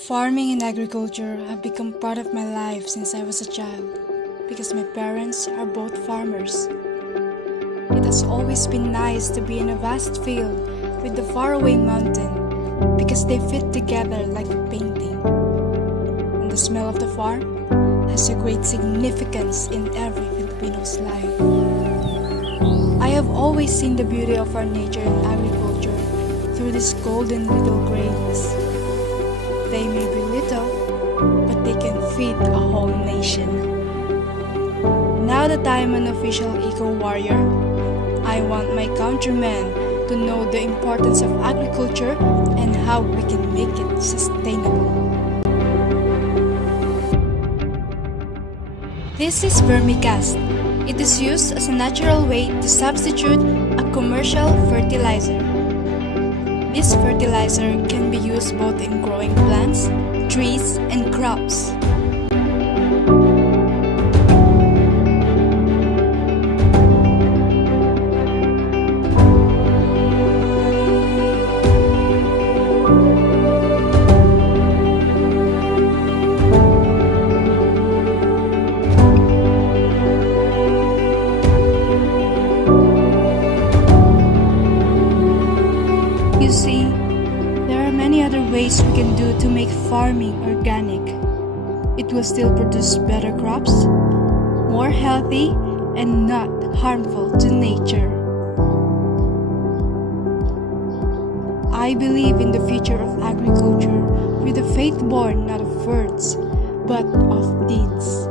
Farming and agriculture have become part of my life since I was a child because my parents are both farmers. It has always been nice to be in a vast field with the faraway mountain because they fit together like a painting. And the smell of the farm has a great significance in every Filipino's life. I have always seen the beauty of our nature and agriculture through these golden little grains. They may be little, but they can feed a whole nation. Now that I am an official eco-warrior, I want my countrymen to know the importance of agriculture and how we can make it sustainable. This is vermicast. It is used as a natural way to substitute a commercial fertilizer. This fertilizer can be used both in growing plants, trees, and crops. You see, there are many other ways we can do to make farming organic. It will still produce better crops, more healthy, and not harmful to nature. I believe in the future of agriculture with a faith born not of words, but of deeds.